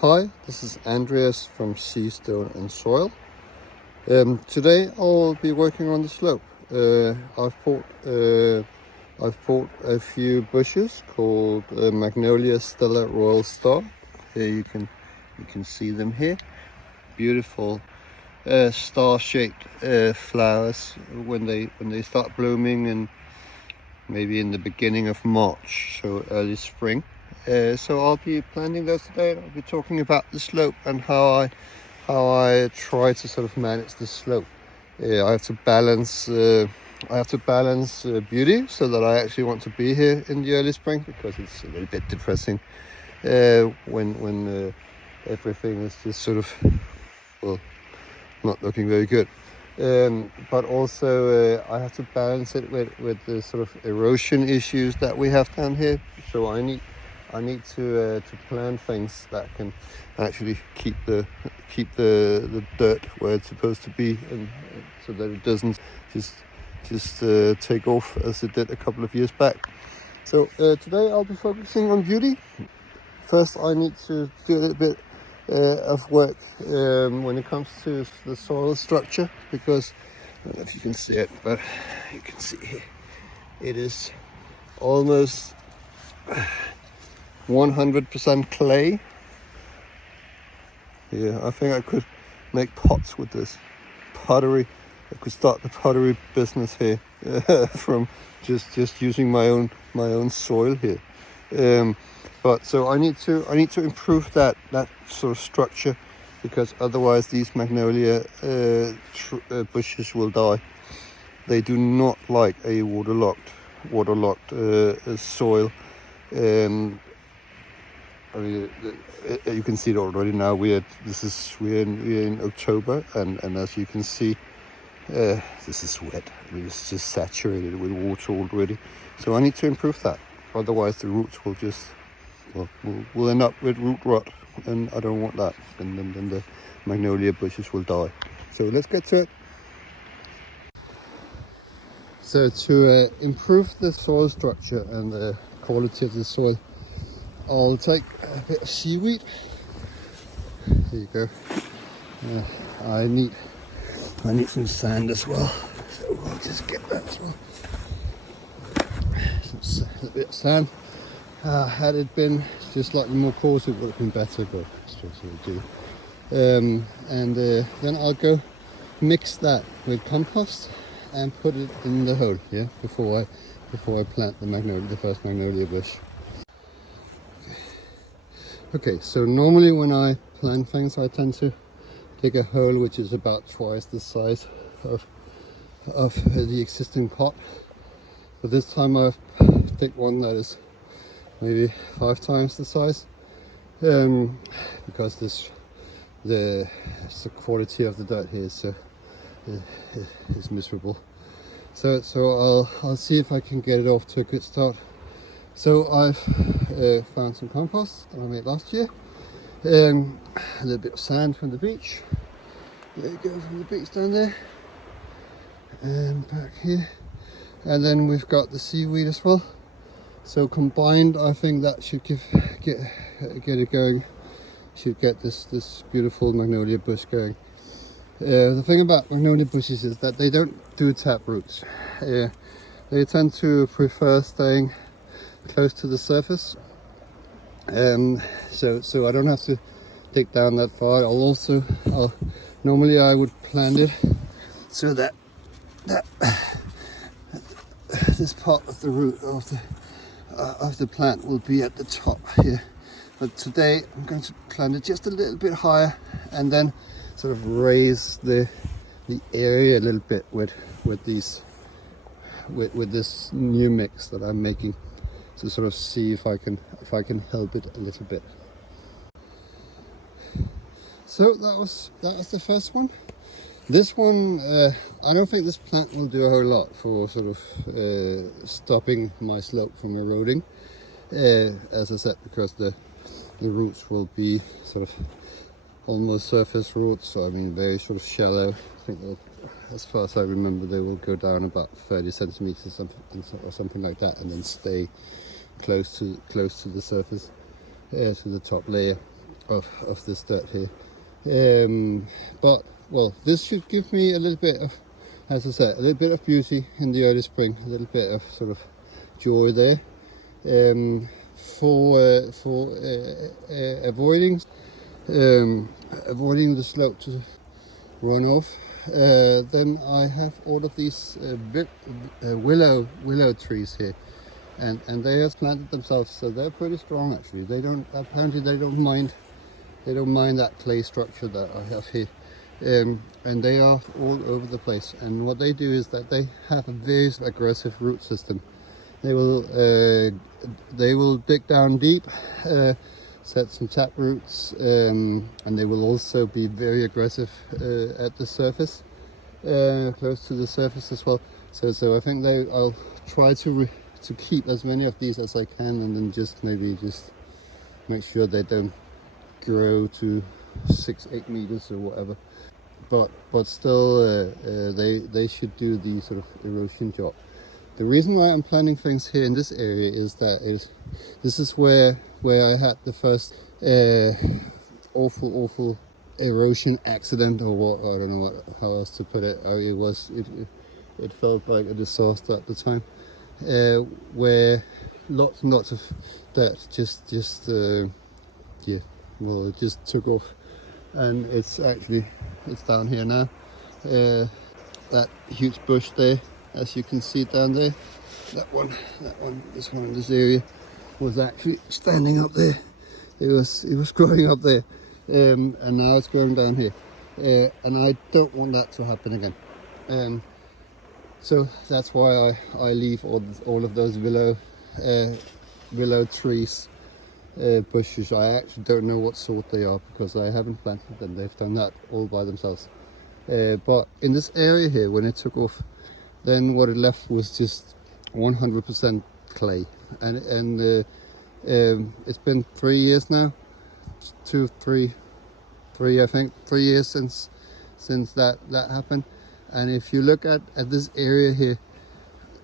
Hi, this is Andreas from Sea, Stone and Soil. Today I'll be working on the slope. I've bought a few bushes called Magnolia Stella Royal Star. Here you can see them here. Beautiful star-shaped flowers when they start blooming, and maybe in the beginning of March, so early spring. So I'll be planting those today, and I'll be talking about the slope and how I try to sort of manage the slope. I have to balance beauty, so that I actually want to be here in the early spring, because it's a little bit depressing when everything is just sort of, well, not looking very good. But also I have to balance it with the sort of erosion issues that we have down here. So I need to plant things that can actually keep the dirt where it's supposed to be, and so that it doesn't just take off as it did a couple of years back. So today I'll be focusing on beauty. First, I need to do a little bit of work when it comes to the soil structure, because I don't know if you can see it, but you can see here it is almost 100% clay. Yeah, I think I could make pots with this pottery. I could start the pottery business here from just using my own soil here. But so I need to improve that sort of structure, because otherwise these magnolia bushes will die. They do not like a waterlogged soil. I mean, you can see it already now. We're in October, and as you can see, this is wet. I mean, it's just saturated with water already. So I need to improve that. Otherwise, the roots will just we'll end up with root rot, and I don't want that. And then the magnolia bushes will die. So let's get to it. So to improve the soil structure and the quality of the soil, I'll take a bit of seaweed. Here you go. I need some sand as well, so we'll just get that as well. A bit of sand. Had it been just slightly more coarse, it would have been better, but it's just what we do. And then I'll go mix that with compost and put it in the hole, yeah, before I plant the first magnolia bush. Okay, so normally when I plant things, I tend to dig a hole which is about twice the size of the existing pot. But this time I've picked one that is maybe 5 times the size, because the quality of the dirt here is miserable. So I'll see if I can get it off to a good start. So I've found some compost that I made last year, a little bit of sand from the beach. There you go, from the beach down there, and back here, and then we've got the seaweed as well. So combined, I think that should get it going. Should get this beautiful magnolia bush going. The thing about magnolia bushes is that they don't do tap roots. They tend to prefer staying close to the surface, so I don't have to dig down that far. Normally I would plant it so that this part of the root of the plant will be at the top here, but today I'm going to plant it just a little bit higher, and then sort of raise the area a little bit with this new mix that I'm making, to sort of see if I can help it a little bit. So that was the first one. This one, I don't think this plant will do a whole lot for sort of stopping my slope from eroding, as I said, because the roots will be sort of almost surface roots, so I mean very sort of shallow. I think as far as I remember, they will go down about 30 centimeters or something like that, and then stay close to the surface, to the top layer. of this dirt here. But well, this should give me a little bit of, as I said, a little bit of beauty in the early spring, a little bit of sort of joy there. For avoiding the slope to run off, then I have all of these willow trees here, and they have planted themselves, so they're pretty strong actually. They don't mind that clay structure that I have here, and they are all over the place. And what they do is that they have a very aggressive root system. They will dig down deep, set some tap roots, and they will also be very aggressive at the surface, close to the surface as well. So I think I'll try to keep as many of these as I can, and then just make sure they don't grow to 6-8 meters or whatever. But still, they should do the sort of erosion job. The reason why I'm planting things here in this area is that this is where I had the first awful erosion accident, or what, I don't know how else to put it. It felt like a disaster at the time, where lots and lots of dirt just took off, and it's down here now. That huge bush there, as you can see down there, this one in this area was actually standing up there. It was growing up there, and now it's growing down here, and I don't want that to happen again. So that's why I leave all of those willow trees, bushes. I actually don't know what sort they are because I haven't planted them. They've done that all by themselves. But in this area here, when it took off, then what it left was just 100% clay, and it's been 3 years now, 3 years since that happened. And if you look at this area here,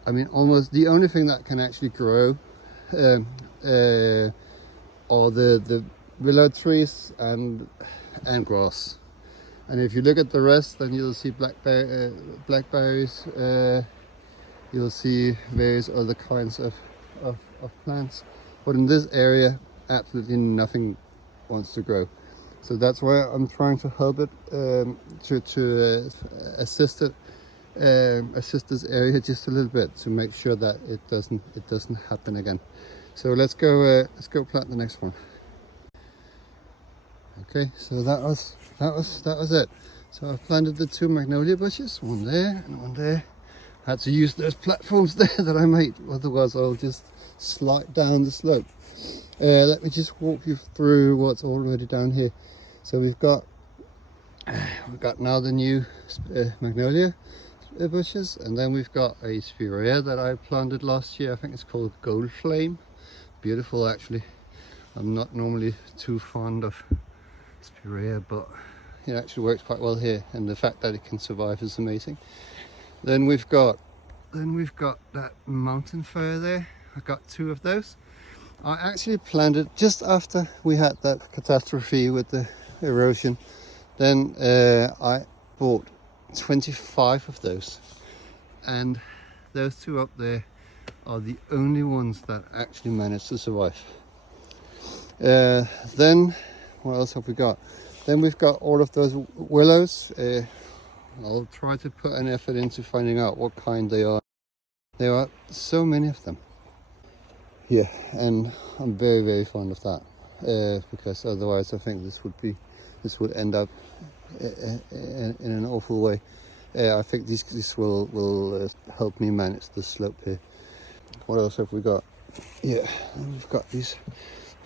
I mean, almost the only thing that can actually grow are the willow trees and grass. And if you look at the rest, then you'll see blackberries, you'll see various other kinds of plants. But in this area, absolutely nothing wants to grow. So that's why I'm trying to help it, to assist this area just a little bit, to make sure that it doesn't happen again. So let's go plant the next one. Okay, so that was it. So I've planted the 2 magnolia bushes, one there and one there. I had to use those platforms there that I made, otherwise I'll just slide down the slope. Let me just walk you through what's already down here. So we've got now the new magnolia bushes, and then we've got a spirea that I planted last year. I think it's called Gold Flame. Beautiful, actually. I'm not normally too fond of spirea, but it actually works quite well here, and the fact that it can survive is amazing. Then we've got that mountain fir there. I got 2 of those. I actually planted just after we had that catastrophe with the erosion. Then I bought 25 of those, and those 2 up there are the only ones that actually managed to survive. Then what else have we got? Then we've got all of those willows. I'll try to put an effort into finding out what kind they are. There are so many of them. Yeah, and I'm very, very fond of that, because otherwise I think this would end up in an awful way. I think this will help me manage the slope here. What else have we got? Yeah, we've got these, I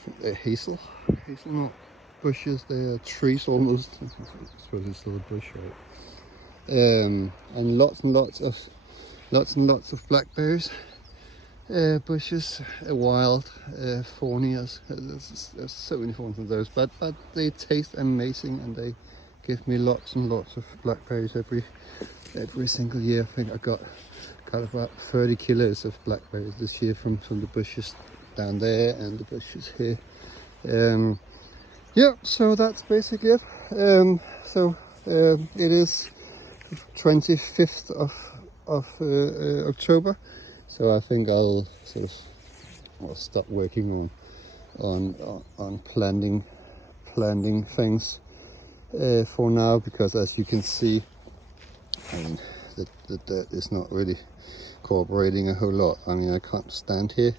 think they're hazelnut bushes. They are trees almost. I suppose it's still a bush, right? And lots and lots of blackberries. Bushes, wild thornias. There's so many forms of those, but they taste amazing, and they give me lots and lots of blackberries every single year. I think I got about 30 kilos of blackberries this year from the bushes down there and the bushes here. Yeah, so that's basically it. It is 25th of October, so I think I'll stop working on planting things for now, because as you can see, I mean, the dirt is not really cooperating a whole lot. I mean, I can't stand here.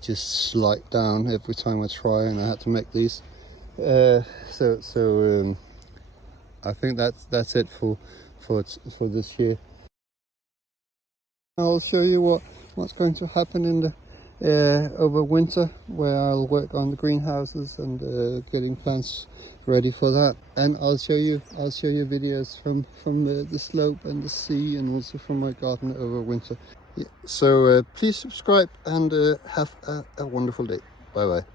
Just slide down every time I try, and I had to make these. I think that's it for this year. I'll show you what's going to happen in the over winter, where I'll work on the greenhouses and getting plants ready for that. And I'll show you videos from the slope and the sea, and also from my garden over winter. Yeah. So please subscribe and have a wonderful day. Bye bye.